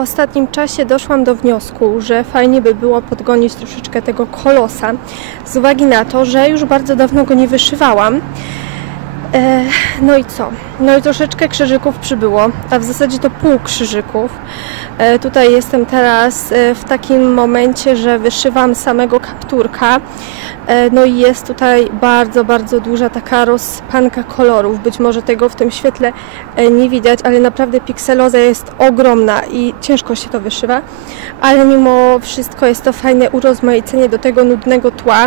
ostatnim czasie doszłam do wniosku, że fajnie by było podgonić troszeczkę tego kolosa z uwagi na to, że już bardzo dawno go nie wyszywałam. No i co? No i troszeczkę krzyżyków przybyło, a w zasadzie to pół krzyżyków. Tutaj jestem teraz w takim momencie, że wyszywam samego kapturka. No i jest tutaj bardzo, bardzo duża taka rozpanka kolorów. Być może tego w tym świetle nie widać, ale naprawdę pikseloza jest ogromna i ciężko się to wyszywa. Ale mimo wszystko jest to fajne urozmaicenie do tego nudnego tła.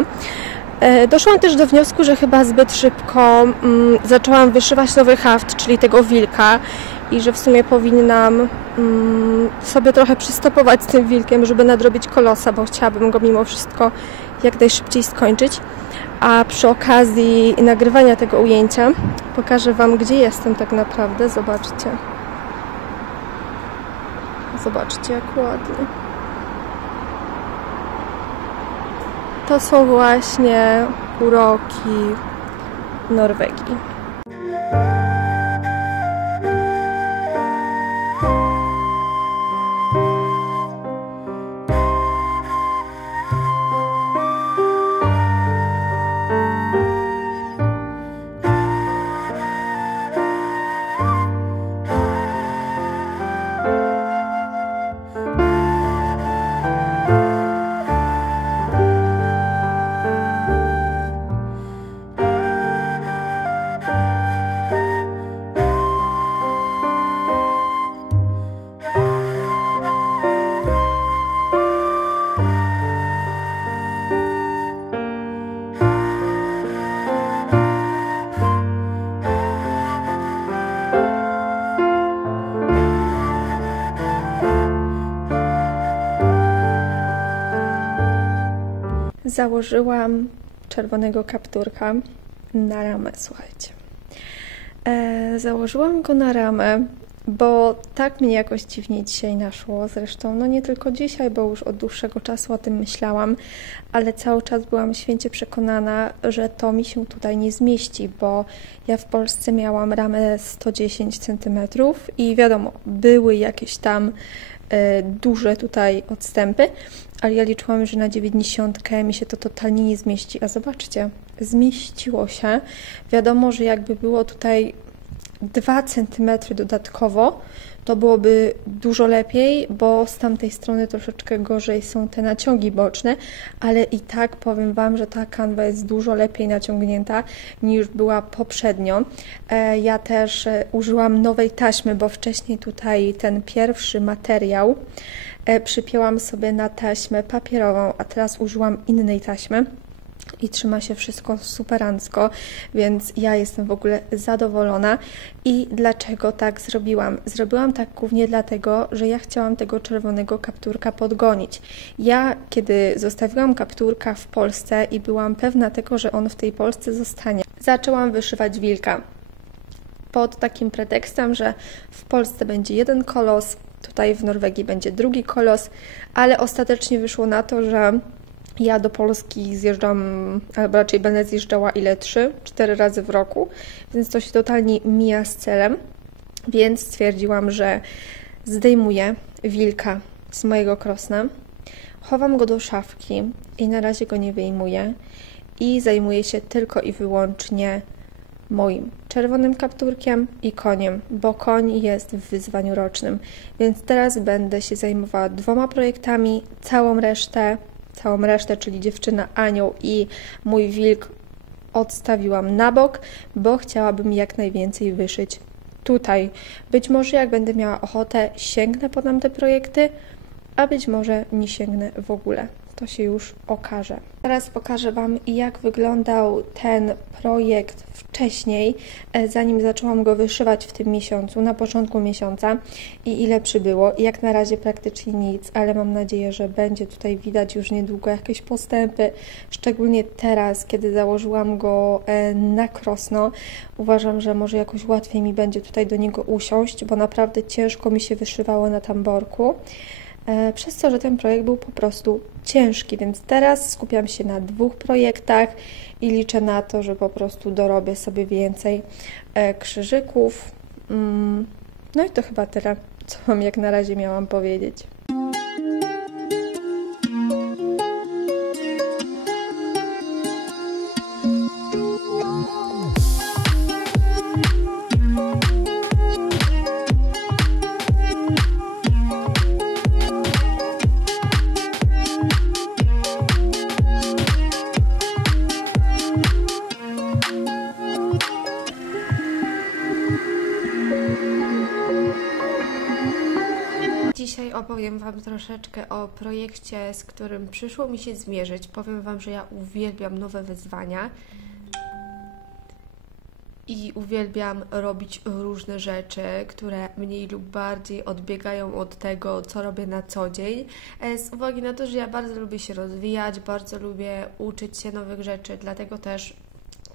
Doszłam też do wniosku, że chyba zbyt szybko zaczęłam wyszywać nowy haft, czyli tego wilka i że w sumie powinnam sobie trochę przystopować z tym wilkiem, żeby nadrobić kolosa, bo chciałabym go mimo wszystko jak najszybciej skończyć. A przy okazji nagrywania tego ujęcia pokażę Wam, gdzie jestem tak naprawdę. Zobaczcie. Zobaczcie, jak ładnie. To są właśnie uroki Norwegii. Założyłam czerwonego kapturka na ramę, słuchajcie. Założyłam go na ramę, bo tak mnie jakoś dziwnie dzisiaj naszło. Zresztą, no nie tylko dzisiaj, bo już od dłuższego czasu o tym myślałam, ale cały czas byłam święcie przekonana, że to mi się tutaj nie zmieści, bo ja w Polsce miałam ramę 110 cm i wiadomo, były jakieś tam duże tutaj odstępy, ale ja liczyłam, że na 90 mi się to totalnie nie zmieści, a zobaczcie, zmieściło się. Wiadomo, że jakby było tutaj 2 cm dodatkowo, to byłoby dużo lepiej, bo z tamtej strony troszeczkę gorzej są te naciągi boczne, ale i tak powiem Wam, że ta kanwa jest dużo lepiej naciągnięta niż była poprzednio. Ja też użyłam nowej taśmy, bo wcześniej tutaj ten pierwszy materiał przypięłam sobie na taśmę papierową, a teraz użyłam innej taśmy. I trzyma się wszystko superancko, więc ja jestem w ogóle zadowolona. I dlaczego tak zrobiłam? Zrobiłam tak głównie dlatego, że ja chciałam tego czerwonego kapturka podgonić. Ja, kiedy zostawiłam kapturka w Polsce i byłam pewna tego, że on w tej Polsce zostanie, zaczęłam wyszywać wilka. Pod takim pretekstem, że w Polsce będzie jeden kolos, tutaj w Norwegii będzie drugi kolos, ale ostatecznie wyszło na to, że ja do Polski zjeżdżam, albo raczej będę zjeżdżała 3-4 razy w roku, więc to się totalnie mija z celem, więc stwierdziłam, że zdejmuję wilka z mojego krosna, chowam go do szafki i na razie go nie wyjmuję i zajmuję się tylko i wyłącznie moim czerwonym kapturkiem i koniem, bo koń jest w wyzwaniu rocznym, więc teraz będę się zajmowała 2 projektami, całą resztę, czyli dziewczyna Anioł i mój wilk odstawiłam na bok, bo chciałabym jak najwięcej wyszyć tutaj. Być może jak będę miała ochotę, sięgnę po tamte projekty, a być może nie sięgnę w ogóle. To się już okaże. Teraz pokażę Wam, jak wyglądał ten projekt wcześniej, zanim zaczęłam go wyszywać w tym miesiącu, na początku miesiąca i ile przybyło. Jak na razie praktycznie nic, ale mam nadzieję, że będzie tutaj widać już niedługo jakieś postępy, szczególnie teraz, kiedy założyłam go na krosno. Uważam, że może jakoś łatwiej mi będzie tutaj do niego usiąść, bo naprawdę ciężko mi się wyszywało na tamborku. Przez to, że ten projekt był po prostu ciężki, więc teraz skupiam się na 2 projektach i liczę na to, że po prostu dorobię sobie więcej krzyżyków. No i to chyba tyle. co Wam jak na razie miałam powiedzieć. Dzisiaj opowiem Wam troszeczkę o projekcie, z którym przyszło mi się zmierzyć. Powiem Wam, że ja uwielbiam nowe wyzwania i uwielbiam robić różne rzeczy, które mniej lub bardziej odbiegają od tego, co robię na co dzień. Z uwagi na to, że ja bardzo lubię się rozwijać, bardzo lubię uczyć się nowych rzeczy, dlatego też,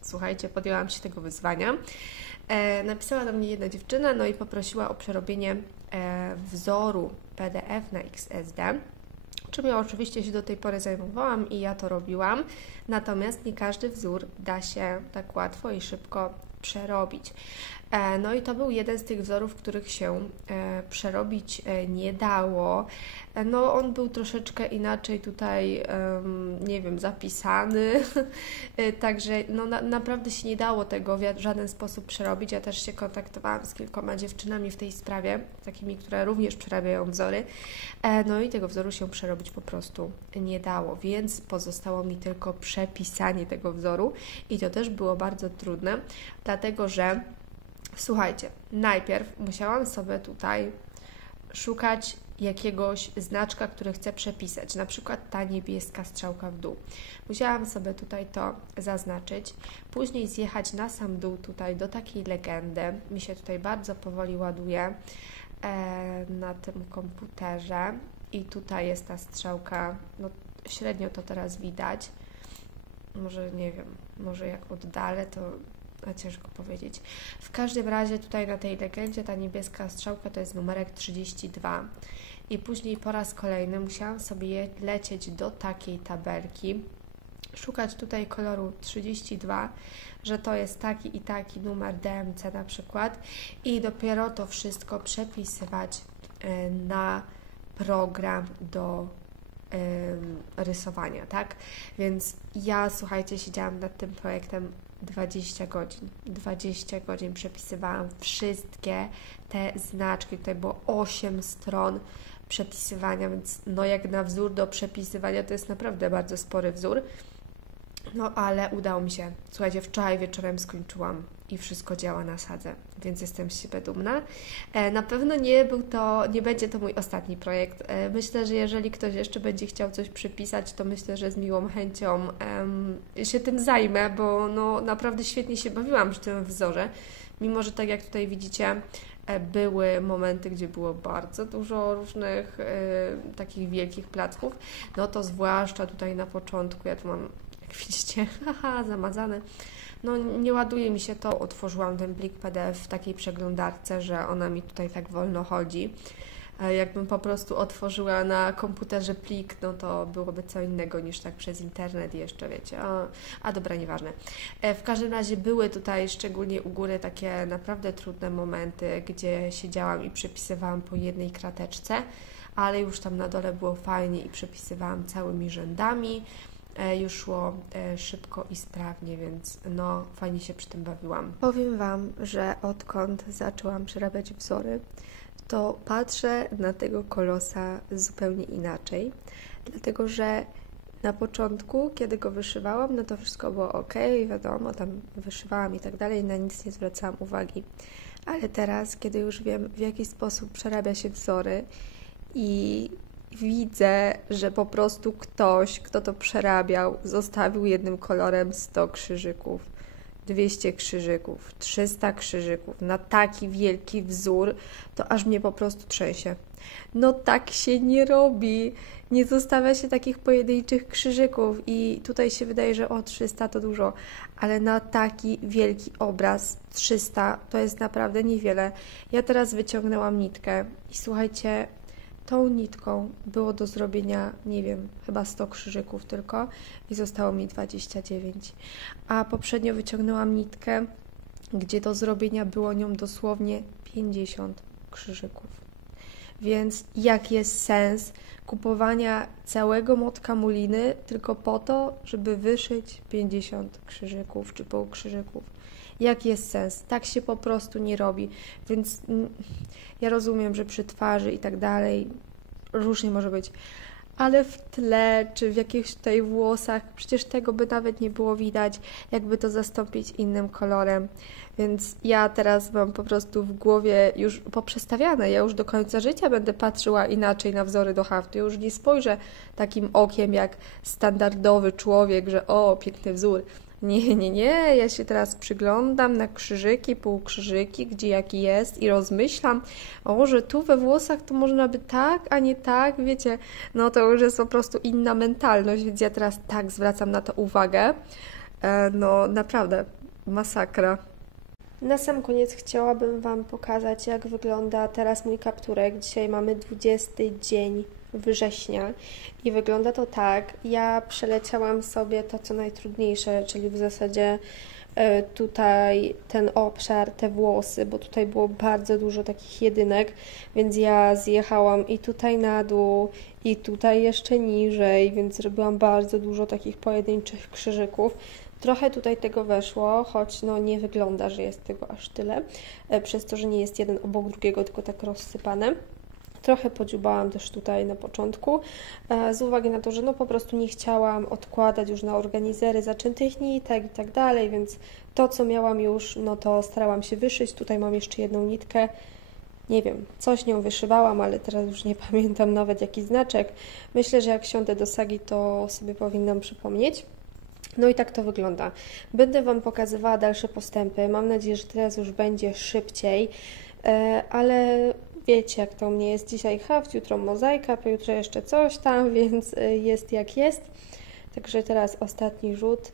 słuchajcie, podjęłam się tego wyzwania. Napisała do mnie jedna dziewczyna, no i poprosiła o przerobienie wzoru PDF na XSD, czym ja oczywiście się do tej pory zajmowałam i ja to robiłam, natomiast nie każdy wzór da się tak łatwo i szybko przerobić. No i to był jeden z tych wzorów, których się przerobić nie dało. No on był troszeczkę inaczej tutaj, nie wiem, zapisany, także no, naprawdę się nie dało tego w żaden sposób przerobić. Ja też się kontaktowałam z kilkoma dziewczynami w tej sprawie, takimi, które również przerabiają wzory, no i tego wzoru się przerobić po prostu nie dało, więc pozostało mi tylko przepisanie tego wzoru i to też było bardzo trudne, dlatego że słuchajcie, najpierw musiałam sobie tutaj szukać jakiegoś znaczka, który chcę przepisać, na przykład ta niebieska strzałka w dół. Musiałam sobie tutaj to zaznaczyć, później zjechać na sam dół tutaj do takiej legendy. Mi się tutaj bardzo powoli ładuje na tym komputerze i tutaj jest ta strzałka, no średnio to teraz widać, może nie wiem, może jak oddalę to ciężko powiedzieć. W każdym razie tutaj na tej legendzie ta niebieska strzałka to jest numerek 32 i później po raz kolejny musiałam sobie lecieć do takiej tabelki, szukać tutaj koloru 32, że to jest taki i taki numer DMC na przykład i dopiero to wszystko przepisywać na program do rysowania, tak? Więc ja, słuchajcie, siedziałam nad tym projektem 20 godzin. 20 godzin przepisywałam wszystkie te znaczki. Tutaj było 8 stron przepisywania, więc no jak na wzór do przepisywania to jest naprawdę bardzo spory wzór. No ale udało mi się. Słuchajcie, wczoraj wieczorem skończyłam i wszystko działa na sadze, więc jestem z siebie dumna. Na pewno nie będzie to mój ostatni projekt. Myślę, że jeżeli ktoś jeszcze będzie chciał coś przypisać, to myślę, że z miłą chęcią się tym zajmę, bo no, naprawdę świetnie się bawiłam przy tym wzorze. Mimo że tak jak tutaj widzicie, były momenty, gdzie było bardzo dużo różnych takich wielkich placków, no to zwłaszcza tutaj na początku, ja tu mam, jak widzicie, zamazane. No nie ładuje mi się to, otworzyłam ten plik PDF w takiej przeglądarce, że ona mi tutaj tak wolno chodzi. Jakbym po prostu otworzyła na komputerze plik, no to byłoby co innego niż tak przez internet jeszcze, wiecie. Dobra, nieważne. W każdym razie były tutaj, szczególnie u góry, takie naprawdę trudne momenty, gdzie siedziałam i przepisywałam po jednej krateczce, ale już tam na dole było fajnie i przepisywałam całymi rzędami. Już szło szybko i sprawnie, więc no fajnie się przy tym bawiłam. Powiem Wam, że odkąd zaczęłam przerabiać wzory, to patrzę na tego kolosa zupełnie inaczej, dlatego że na początku, kiedy go wyszywałam, no to wszystko było ok, wiadomo, tam wyszywałam i tak dalej, na nic nie zwracałam uwagi, ale teraz, kiedy już wiem, w jaki sposób przerabia się wzory i widzę, że po prostu ktoś, kto to przerabiał, zostawił jednym kolorem 100 krzyżyków, 200 krzyżyków, 300 krzyżyków na taki wielki wzór, to aż mnie po prostu trzęsie. No tak się nie robi. Nie zostawia się takich pojedynczych krzyżyków i tutaj się wydaje, że 300 to dużo, ale na taki wielki obraz 300 to jest naprawdę niewiele. Ja teraz wyciągnęłam nitkę i słuchajcie, tą nitką było do zrobienia, nie wiem, chyba 100 krzyżyków tylko i zostało mi 29. A poprzednio wyciągnęłam nitkę, gdzie do zrobienia było nią dosłownie 50 krzyżyków. Więc jaki jest sens kupowania całego motka muliny tylko po to, żeby wyszyć 50 krzyżyków czy półkrzyżyków? Jaki jest sens? Tak się po prostu nie robi. Więc ja rozumiem, że przy twarzy i tak dalej różnie może być, ale w tle, czy w jakichś tutaj włosach, przecież tego by nawet nie było widać, jakby to zastąpić innym kolorem. Więc ja teraz mam po prostu w głowie już poprzestawiane. Ja już do końca życia będę patrzyła inaczej na wzory do haftu. Ja już nie spojrzę takim okiem jak standardowy człowiek, że o, piękny wzór. Nie, nie, nie, ja się teraz przyglądam na krzyżyki, półkrzyżyki, gdzie jaki jest i rozmyślam, o, że tu we włosach to można by tak, a nie tak, wiecie, no to już jest po prostu inna mentalność, więc ja teraz tak zwracam na to uwagę. No naprawdę, masakra. Na sam koniec chciałabym Wam pokazać, jak wygląda teraz mój kapturek. Dzisiaj mamy 20 dzień września i wygląda to tak. Ja przeleciałam sobie to, co najtrudniejsze, czyli w zasadzie tutaj ten obszar, te włosy, bo tutaj było bardzo dużo takich jedynek, więc ja zjechałam i tutaj na dół, i tutaj jeszcze niżej, więc zrobiłam bardzo dużo takich pojedynczych krzyżyków. Trochę tutaj tego weszło, choć no nie wygląda, że jest tego aż tyle, przez to, że nie jest jeden obok drugiego, tylko tak rozsypane. Trochę podziubałam też tutaj na początku, z uwagi na to, że no po prostu nie chciałam odkładać już na organizery zaczętych nitek i tak dalej, więc to, co miałam już, no to starałam się wyszyć. Tutaj mam jeszcze jedną nitkę, nie wiem, coś nią wyszywałam, ale teraz już nie pamiętam nawet jaki znaczek. Myślę, że jak siądę do sagi, to sobie powinnam przypomnieć. No i tak to wygląda. Będę Wam pokazywała dalsze postępy. Mam nadzieję, że teraz już będzie szybciej, ale wiecie, jak to u mnie jest. Dzisiaj haft, jutro mozaika, pojutrze jeszcze coś tam, więc jest jak jest. Także teraz ostatni rzut.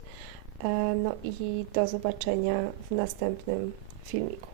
No i do zobaczenia w następnym filmiku.